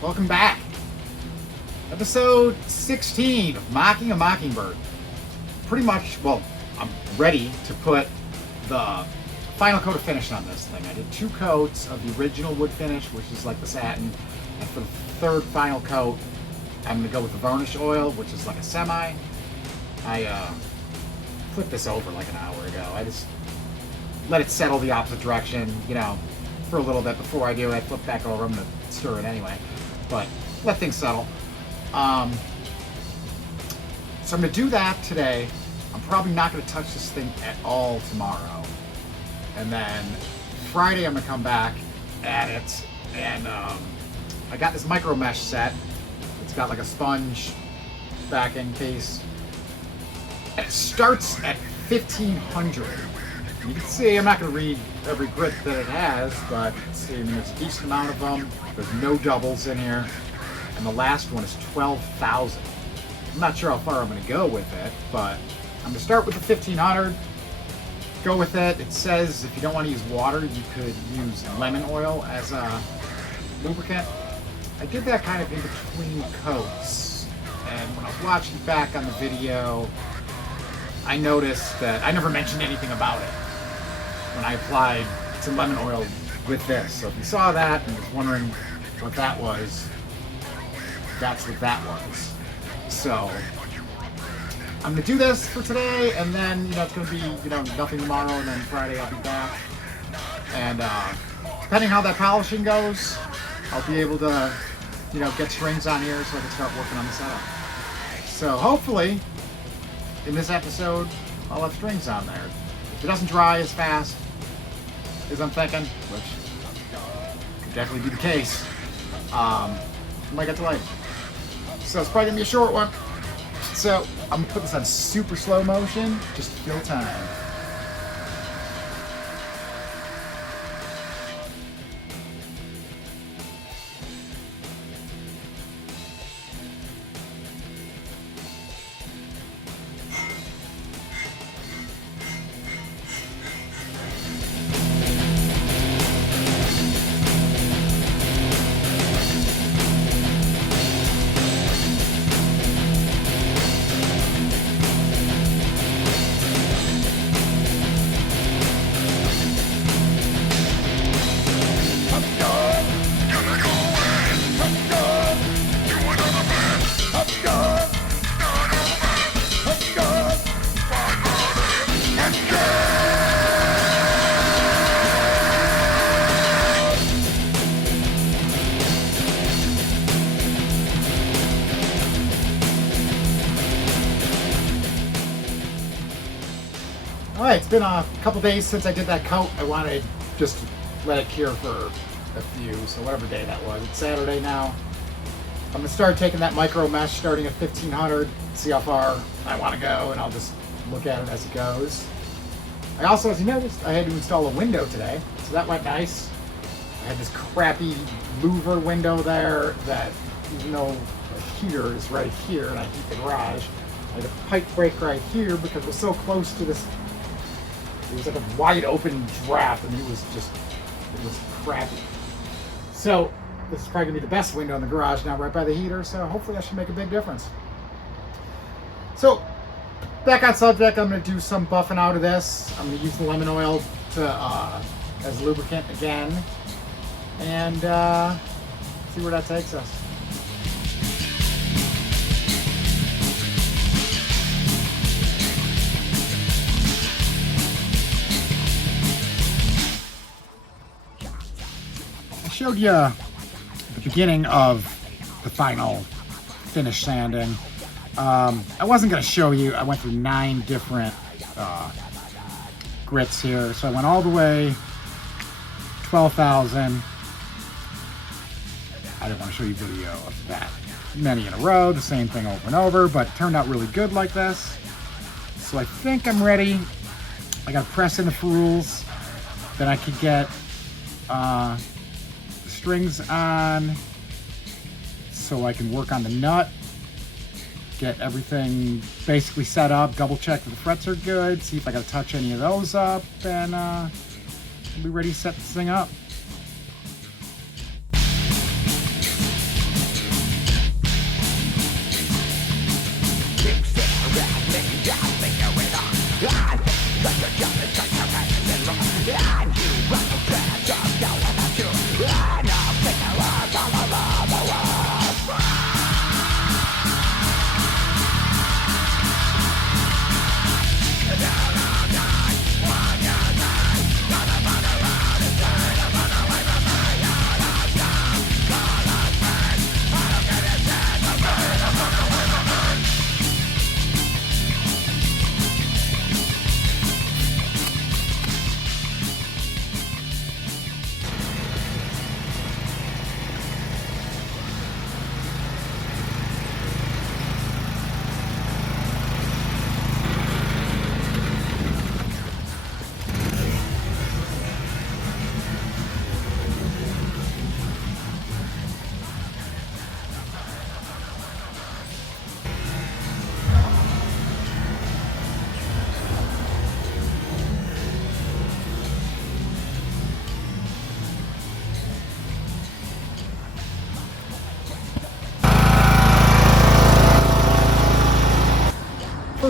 Welcome back. Episode 16 of Mocking a Mockingbird. Pretty much, well, I'm ready to put the final coat of finish on this thing. I did 2 coats of the original wood finish, which is like the satin. And for the third final coat, I'm going to go with the varnish oil, which is like a semi. I flipped this over like an hour ago. I just let it settle the opposite direction, you know, for a little bit before I do it. I flip back over. I'm going to stir it anyway. But let things settle. So I'm going to do that today. I'm probably not going to touch this thing at all tomorrow. And then Friday I'm going to come back at it. And I got this micro mesh set. It's got like a sponge backing case. And it starts at 1500. You can see, I'm not going to read every grit that it has, but see, I mean, there's a decent amount of them. There's no doubles in here. And the last one is 12,000. I'm not sure how far I'm going to go with it, but I'm going to start with the 1500. Go with it. It says if you don't want to use water, you could use lemon oil as a lubricant. I did that kind of in between coats. And when I was watching back on the video, I noticed that I never mentioned anything about it when I applied some lemon oil with this. So if you saw that and was wondering what that was, that's what that was. So I'm gonna do this for today, and then, you know, it's gonna be, you know, nothing tomorrow, and then Friday I'll be back. And depending how that polishing goes, I'll be able to, you know, get strings on here so I can start working on the setup. So hopefully in this episode I'll have strings on there. If it doesn't dry as fast as I'm thinking, which could definitely be the case, I might get delayed. So it's probably gonna be a short one. So I'm gonna put this on super slow motion, just to kill time. Alright, it's been a couple days since I did that coat. I wanted just to let it cure for a few, so whatever day that was. It's Saturday now. I'm going to start taking that micro mesh starting at 1500, see how far I want to go, and I'll just look at it as it goes. I also, as you noticed, I had to install a window today, so that went nice. I had this crappy louver window there that, even though the heater is right here and I heat the garage, I had a pipe break right here because it was so close to this. It was like a wide open draft, and it was crappy. So this is probably gonna be the best window in the garage now, right by the heater, so hopefully that should make a big difference. So back on subject, I'm gonna do some buffing out of this. I'm gonna use the lemon oil to as lubricant again, and see where that takes us. I showed you the beginning of the final finish sanding. I wasn't going to show you. I went through 9 different grits here. So I went all the way 12,000. I didn't want to show you video of that many in a row, the same thing over and over, but it turned out really good like this. So I think I'm ready. I got to press in the rules. Then I could get strings on so I can work on the nut, get everything basically set up, double check that the frets are good, see if I got to touch any of those up, and I'll be ready to set this thing up.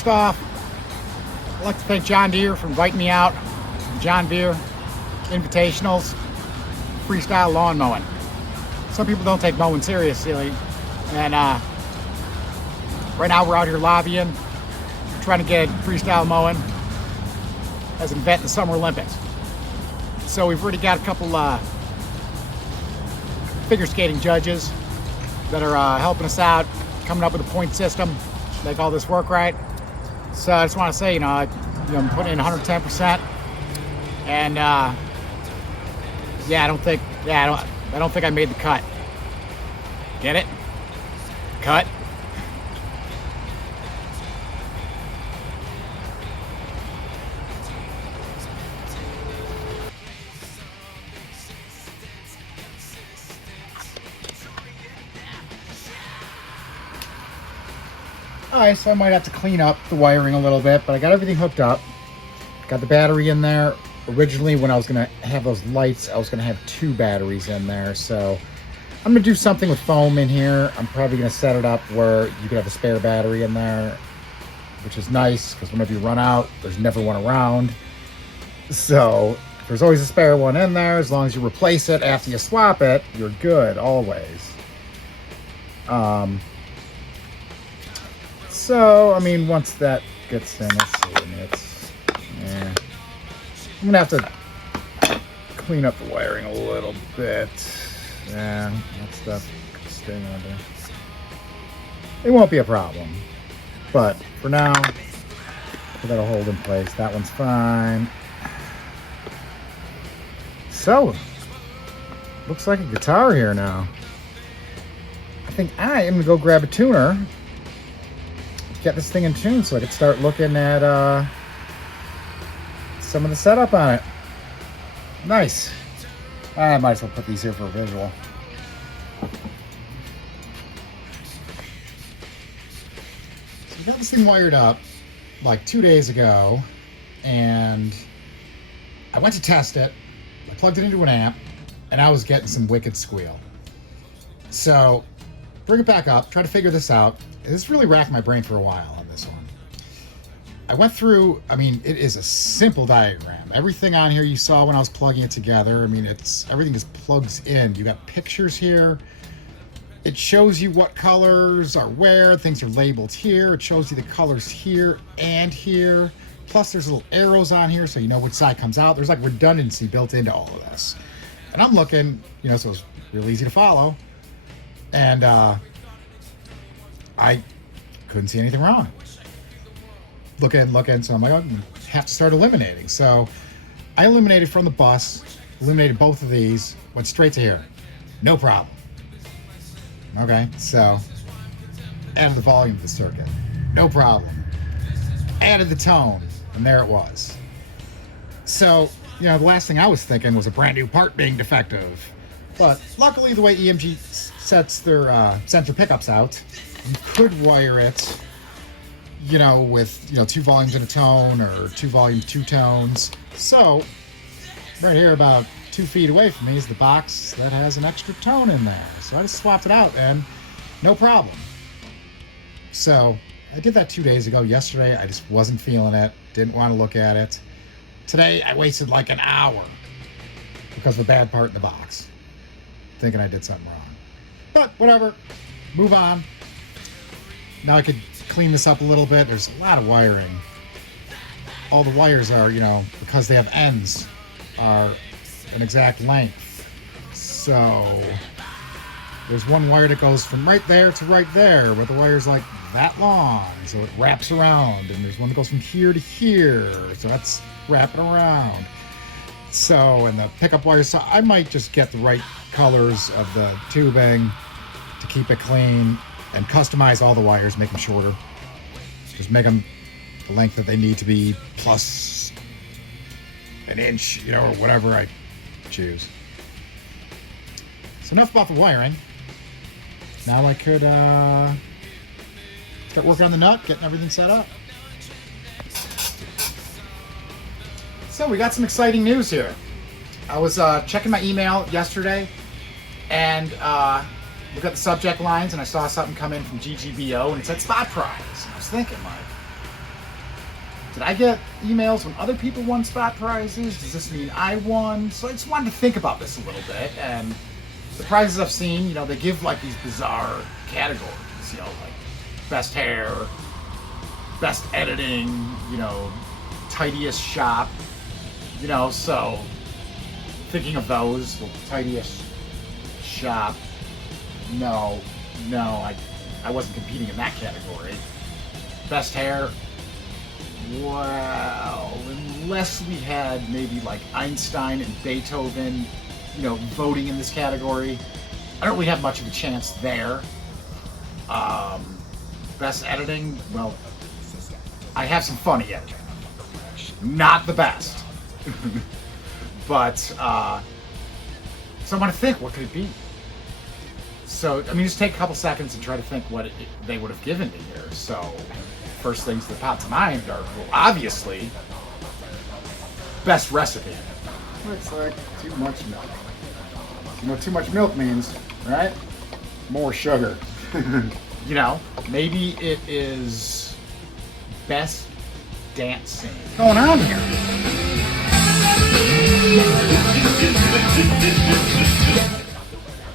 first off, I'd like to thank John Deere for inviting me out to the John Deere Invitationals freestyle lawn mowing. Some people don't take mowing seriously, and right now we're out here lobbying, trying to get freestyle mowing as an event in the Summer Olympics. So we've already got a couple figure skating judges that are helping us out, coming up with a point system to make all this work right. So I just want to say, I'm putting in 110%, and I don't think I made the cut. Get it? Cut. Alright, so I might have to clean up the wiring a little bit, but I got everything hooked up. Got the battery in there. Originally, when I was going to have those lights, I was going to have 2 batteries in there, so I'm going to do something with foam in here. I'm probably going to set it up where you could have a spare battery in there, which is nice, because whenever you run out, there's never one around. So there's always a spare one in there. As long as you replace it after you swap it, you're good, always. So, once that gets in, let's see, I'm going to have to clean up the wiring a little bit. Yeah, that stuff could stay under. It won't be a problem. But for now, that'll hold in place. That one's fine. So, looks like a guitar here now. I think I am going to go grab a tuner, get this thing in tune so I can start looking at some of the setup on it. Nice. I might as well put these here for a visual. So we got this thing wired up like 2 days ago, and I went to test it. I plugged it into an amp, and I was getting some wicked squeal. So bring it back up, try to figure this out. This really racked my brain for a while on this one. I went through, it is a simple diagram. Everything on here you saw when I was plugging it together. Everything just plugs in. You got pictures here. It shows you what colors are where. Things are labeled here. It shows you the colors here and here. Plus there's little arrows on here so you know which side comes out. There's like redundancy built into all of this. And I'm looking, so it's really easy to follow. And I couldn't see anything wrong. Looking, so I'm like, I have to start eliminating. So I eliminated from the bus, eliminated both of these, went straight to here. No problem. Okay, so added the volume to the circuit. No problem. Added the tone, and there it was. So, the last thing I was thinking was a brand new part being defective. But luckily, the way EMG sets their sensor pickups out, you could wire it, with 2 volumes in a tone, or 2 volume 2 tones. So right here about 2 feet away from me is the box that has an extra tone in there. So I just swapped it out and no problem. So I did that 2 days ago. Yesterday I just wasn't feeling it, didn't want to look at it. Today I wasted like an hour because of a bad part in the box, thinking I did something wrong. But whatever, move on. Now I could clean this up a little bit. There's a lot of wiring. All the wires are, because they have ends, are an exact length. So there's one wire that goes from right there to right there, where the wire's like that long, so it wraps around. And there's one that goes from here to here, so that's wrapping around. So, and the pickup wires, so I might just get the right colors of the tubing to keep it clean, and customize all the wires, make them shorter. Just make them the length that they need to be, plus an inch, or whatever I choose. So enough about the wiring. Now I could start working on the nut, getting everything set up. So we got some exciting news here. I was checking my email yesterday, and look at the subject lines, and I saw something come in from GGBO, and it said spot prize. And I was thinking, like, did I get emails when other people won spot prizes? Does this mean I won? So I just wanted to think about this a little bit, and the prizes I've seen, you know, they give like these bizarre categories, you know, like best hair, best editing, you know, tidiest shop, you know, so thinking of those, the tidiest shop, no, I wasn't competing in that category. Best hair, well, unless we had maybe like Einstein and Beethoven, you know, voting in this category, I don't really have much of a chance there. Best editing, well, I have some funny editing. Not the best. But, so I want to think, what could it be? So, I mean, just take a couple seconds and try to think what they would have given me here. So, first things that pop to mind are, well, obviously, best recipe. Looks like too much milk. You know what too much milk means, right? More sugar. You know, maybe it is best dancing. What's going on here?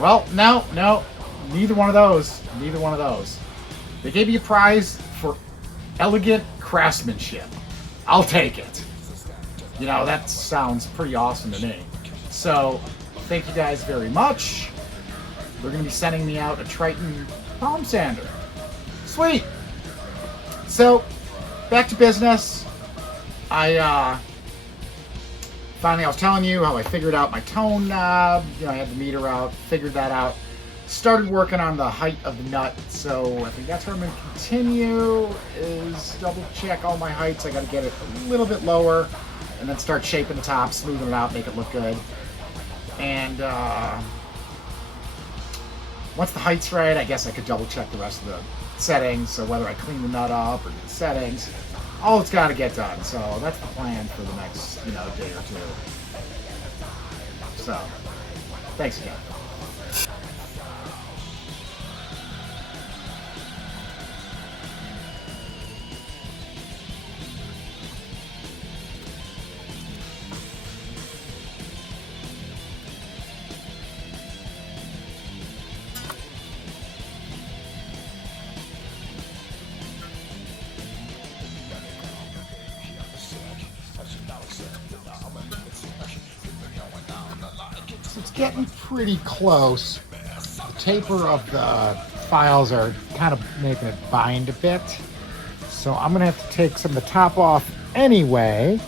Well, no, neither one of those. They gave me a prize for elegant craftsmanship. I'll take it. You know, that sounds pretty awesome to me. So, thank you guys very much. They're going to be sending me out a Triton palm sander. Sweet. So, back to business. Finally, I was telling you how I figured out my tone knob. You know, I had the meter out, figured that out. Started working on the height of the nut, so I think that's where I'm going to continue, is double check all my heights. I got to get it a little bit lower, and then start shaping the top, smoothing it out, make it look good. And once the height's right, I guess I could double check the rest of the settings. So whether I clean the nut up or do the settings, all it's got to get done. So that's the plan for the next, you know, day or two. So, thanks again. It's getting pretty close. The taper of the files are kind of making it bind a bit. So I'm gonna have to take some of the top off anyway.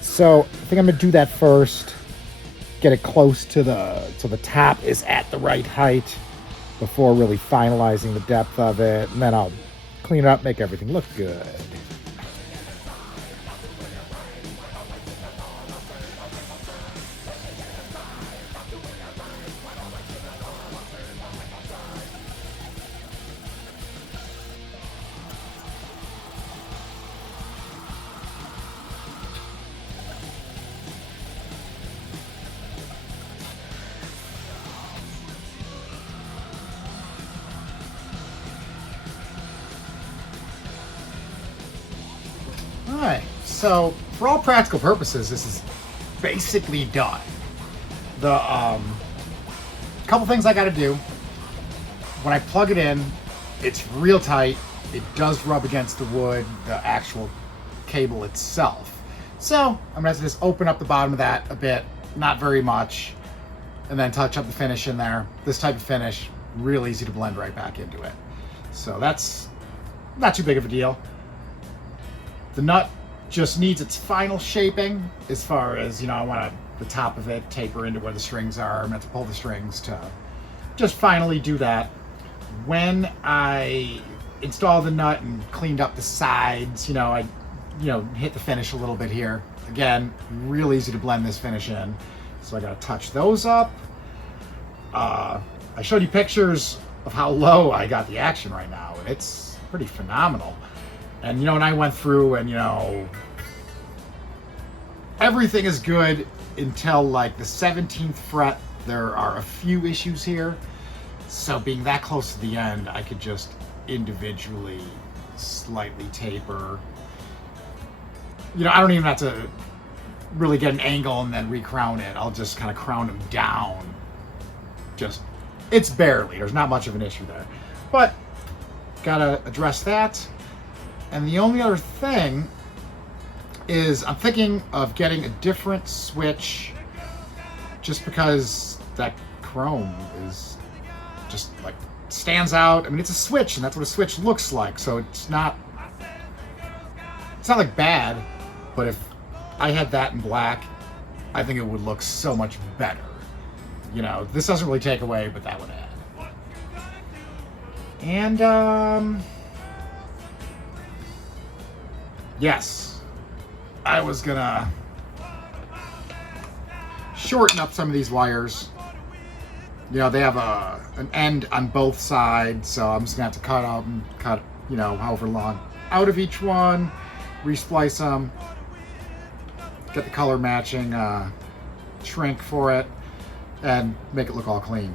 So I think I'm gonna do that first. Get it close to so the top is at the right height before really finalizing the depth of it. And then I'll clean it up, make everything look good. Alright, so for all practical purposes, this is basically done. The couple things I got to do. When I plug it in, it's real tight. It does rub against the wood, the actual cable itself. So I'm gonna have to just open up the bottom of that a bit, not very much, and then touch up the finish in there. This type of finish, real easy to blend right back into it. So that's not too big of a deal. The nut just needs its final shaping as far as, you know, I want the top of it taper into where the strings are. I'm going to have to pull the strings to just finally do that. When I installed the nut and cleaned up the sides, I hit the finish a little bit here. Again, real easy to blend this finish in. So I got to touch those up. I showed you pictures of how low I got the action right now, and it's pretty phenomenal. And and I went through and everything is good until like the 17th fret. There are a few issues here. So being that close to the end, I could just individually slightly taper You know, I don't even have to really get an angle and then recrown it. I'll just kind of crown them down. Just, it's barely. There's not much of an issue there. But, gotta address that. And the only other thing is I'm thinking of getting a different switch just because that chrome is just like stands out. I mean, it's a switch and that's what a switch looks like. So it's not like bad, but if I had that in black, I think it would look so much better. You know, this doesn't really take away, but that would add. And, yes, I was gonna shorten up some of these wires. You know, they have an end on both sides, so I'm just gonna have to cut, you know, however long out of each one, resplice them, get the color matching shrink for it, and make it look all clean.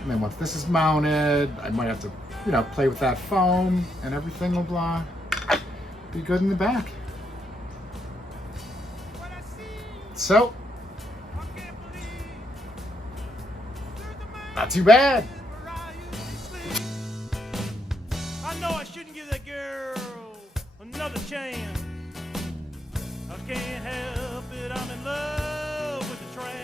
And then once this is mounted, I might have to, you know, play with that foam, and everything will be good in the back. So, not too bad. I know I shouldn't give that girl another chance. I can't help it, I'm in love with the tramp.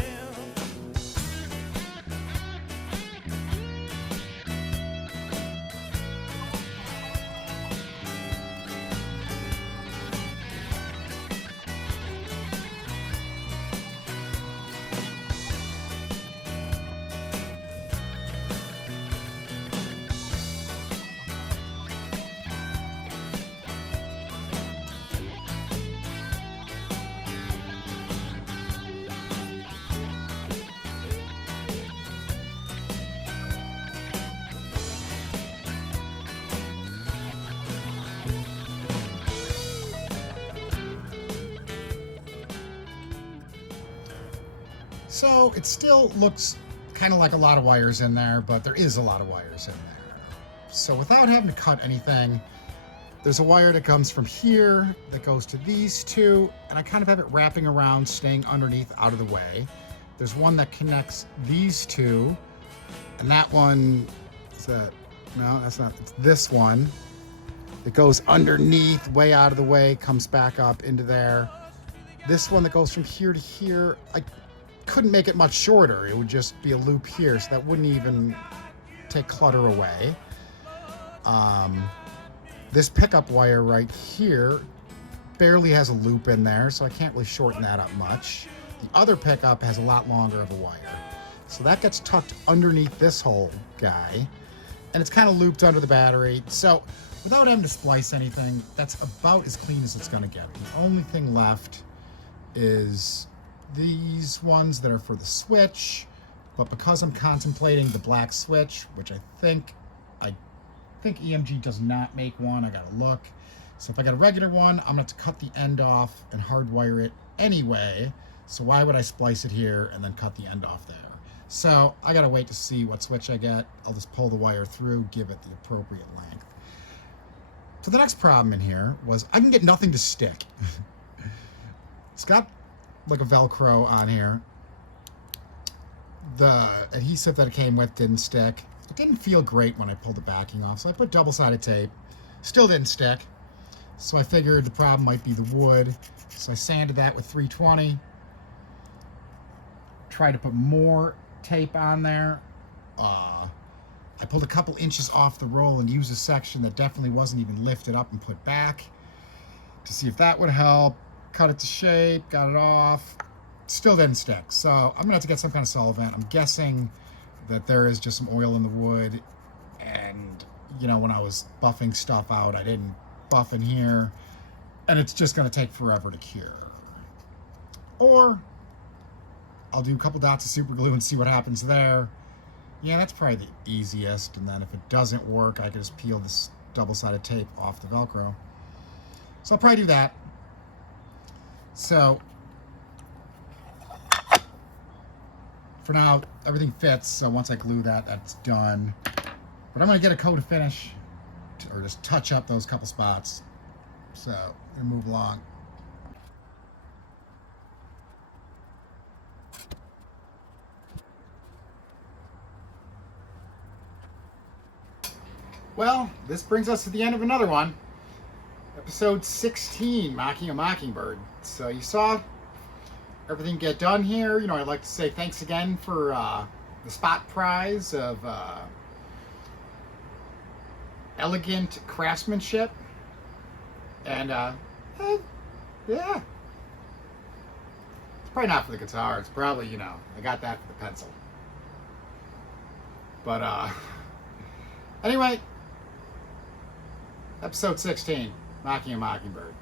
So it still looks kind of like a lot of wires in there, but there is a lot of wires in there. So without having to cut anything, there's a wire that comes from here that goes to these two, and I kind of have it wrapping around, staying underneath out of the way. There's one that connects these two, and that one, is that, no, that's not, it's this one. It goes underneath, way out of the way, comes back up into there. This one that goes from here to here, I couldn't make it much shorter. It would just be a loop here, so that wouldn't even take clutter away. This pickup wire right here barely has a loop in there, so I can't really shorten that up much. The other pickup has a lot longer of a wire. So that gets tucked underneath this whole guy, and it's kind of looped under the battery. So without having to splice anything, that's about as clean as it's gonna get. The only thing left is these ones that are for the switch, but because I'm contemplating the black switch, which I think EMG does not make one, I gotta look. So if I got a regular one, I'm gonna have to cut the end off and hardwire it anyway. So why would I splice it here and then cut the end off there? So I gotta wait to see what switch I get. I'll just pull the wire through, give it the appropriate length. So the next problem in here was I can get nothing to stick. It's got like a Velcro on here. The adhesive that it came with didn't stick. It didn't feel great when I pulled the backing off, so I put double-sided tape. Still didn't stick. So I figured the problem might be the wood. So I sanded that with 320. Tried to put more tape on there. I pulled a couple inches off the roll and used a section that definitely wasn't even lifted up and put back to see if that would help. Cut it to shape, got it off. Still didn't stick. So I'm gonna have to get some kind of solvent. I'm guessing that there is just some oil in the wood, and you know, when I was buffing stuff out, I didn't buff in here, and it's just gonna take forever to cure. Or I'll do a couple dots of super glue and see what happens there. Yeah, that's probably the easiest, and then if it doesn't work, I can just peel this double-sided tape off the Velcro. So I'll probably do that. So for now, everything fits, so once I glue that, that's done. But I'm gonna get a coat of finish, or just touch up those couple spots. So I'm gonna move along. Well, this brings us to the end of another one. Episode 16, Mocking a Mockingbird. So you saw everything get done here. I'd like to say thanks again for the spot prize of elegant craftsmanship. And, yeah. It's probably not for the guitar. It's probably, I got that for the pencil. But, anyway, episode 16, Mocking a Mockingbird.